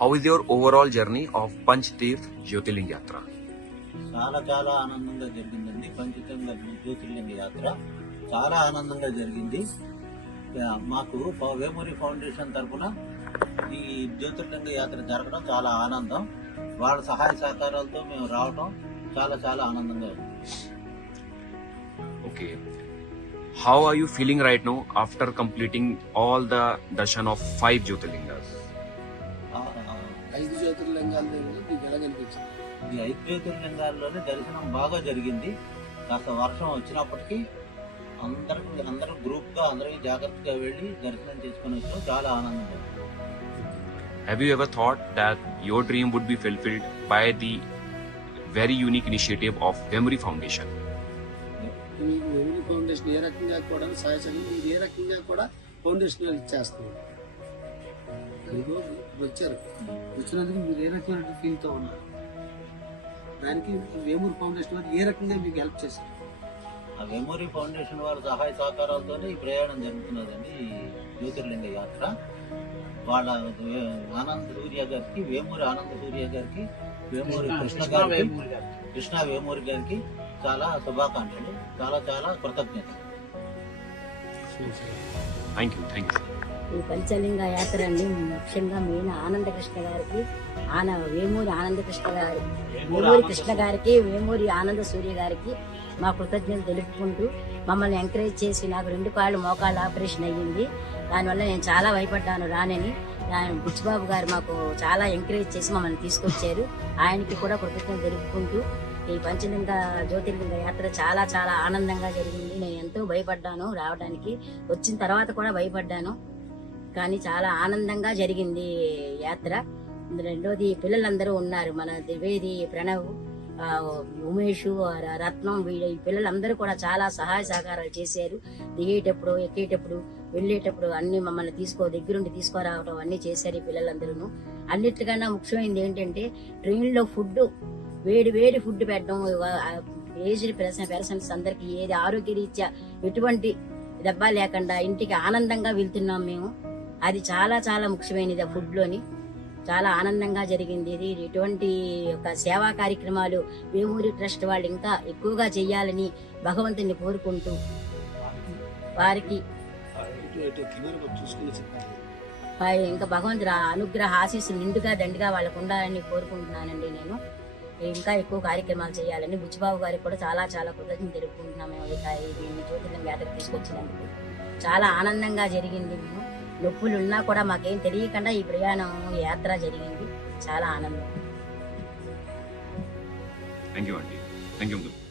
How is your overall journey of Panch Tirth Jyotirling yatra చాలా చాలా ఆనందంగా జరిగిందండి. పంచతీర్థ జ్యోతిర్లింగ యాత్ర చాలా ఆనందంగా జరిగింది. మాకు వేమూరి ఫౌండేషన్ తరఫున ఈ జ్యోతిర్లింగ యాత్ర జరగడం చాలా ఆనందం. వాళ్ళ సహాయ సహకారాలతో మేము రావడం చాలా చాలా ఆనందంగా ఉంది. Okay how are you feeling right now after completing all the darshan of five జ్యోతిర్లింగర్స్ ఐదు జ్యోతిర్లింగాలు దేవుడు మీకు ఎలా కనిపించింది ఈ ఐదు జ్యోతిర్లింగాల్లోనే దర్శనం బాగా జరిగింది కాస్త వర్షం వచ్చినప్పటికీ అందరికి అందరూ గ్రూప్గా అందరూ జాగ్రత్తగా వెళ్ళి దర్శనం చేసుకుని వచ్చాం చాలా ఆనందంగా ఉంది. Have you ever thought that your dream would be fulfilled by the very unique initiative of Memory Foundation? మీకు మెమరీ ఫౌండేషన్ ఏ రకంగా కూడా సహాయ ఏ రకంగా కూడా ఫౌండేషన్ ఇప్పుడు వచ్చారు. వచ్చినందుకు మీరు ఏ రకమైన ఫీల్తో ఉన్నారు? దానికి వేమూరు ఫౌండేషన్ వారు ఏ రకంగా మీకు హెల్ప్ చేశారు? ఆ మెమోరీ ఫౌండేషన్ వారి సహాయ సహకారాలతోనే ఈ ప్రయాణం జరుగుతున్నదండి ఈ జ్యోతిర్లింగ యాత్ర. వాళ్ళ ఆనంద్ సూర్య గారికి వేమూరి ఆనంద సూర్య గారికి వేమూరి కృష్ణ గారికి. కృష్ణ వేమూరి గారికి చాలా శుభాకాంక్షలు. చాలా చాలా కృతజ్ఞతలు. Thank you. Thank you. ఈ పంచలింగ యాత్ర అండి. ముఖ్యంగా మెయిన్ ఆనందకృష్ణ గారికి ఆన వేమూరి ఆనందకృష్ణ గారి వేమూరి కృష్ణ గారికి వేమూరి ఆనంద సూర్య గారికి మా కృతజ్ఞతలు తెలుపుకుంటూ మమ్మల్ని ఎంకరేజ్ చేసి నాకు రెండు కాళ్ళు మోకాళ్ళు ఆపరేషన్ అయ్యింది. దానివల్ల నేను చాలా భయపడ్డాను రానని. ఆయన బుచ్చిబాబు గారు మాకు చాలా ఎంకరేజ్ చేసి మమ్మల్ని తీసుకొచ్చారు. ఆయనకి కూడా కృతజ్ఞతలు తెలుపుకుంటూ ఈ పంచలింగ జ్యోతిర్లింగ యాత్ర చాలా చాలా ఆనందంగా జరిగింది. నేను ఎంతో భయపడ్డాను రావడానికి. వచ్చిన తర్వాత కూడా భయపడ్డాను. కానీ చాలా ఆనందంగా జరిగింది యాత్ర. రెండోది పిల్లలందరూ ఉన్నారు. మన ద్వివేది ప్రణవ్ ఉమేష్ రత్నం వీళ్ళ ఈ పిల్లలందరూ కూడా చాలా సహాయ సహకారాలు చేశారు. దిగేటప్పుడు ఎక్కేటప్పుడు వెళ్ళేటప్పుడు అన్ని మమ్మల్ని తీసుకో దగ్గరుండి తీసుకురావడం అన్ని చేశారు ఈ పిల్లలందరూ అన్నిటికన్నా ముఖ్యమైనది ఏంటంటే ట్రైన్లో ఫుడ్ వేడి వేడి ఫుడ్ పెట్టడం ఏజ్డ్ పర్సన్ పర్సన్స్ అందరికి ఏది ఆరోగ్య రీత్యా ఎటువంటి దెబ్బ లేకుండా ఇంటికి ఆనందంగా వెళ్తున్నాం మేము. అది చాలా చాలా ముఖ్యమైనది ఆ ఫుడ్లోని. చాలా ఆనందంగా జరిగింది. ఇది ఇటువంటి ఒక సేవా కార్యక్రమాలు వేమూరి ట్రస్ట్ వాళ్ళు ఇంకా ఎక్కువగా చేయాలని భగవంతుని కోరుకుంటూ వారికి ఇంకా భగవంతుడు ఆ అనుగ్రహ ఆశీస్సులు నిండుగా దండిగా వాళ్ళకు ఉండాలని కోరుకుంటున్నానండి నేను. ఇంకా ఎక్కువ కార్యక్రమాలు చేయాలని బుచ్చిబాబు గారికి కూడా చాలా చాలా కృతజ్ఞత తెలుపుకుంటున్నాం మేము. ఇక ఇది జ్యోతిర్లింగ యాత్ర తీసుకొచ్చినందుకు. చాలా ఆనందంగా జరిగింది మేము. నొప్పులు ఉన్నా కూడా మాకేం తెలియకుండా ఈ ప్రయాణం యాత్ర జరిగింది. చాలా ఆనందం. థ్యాంక్ యూ అండి థ్యాంక్ యూ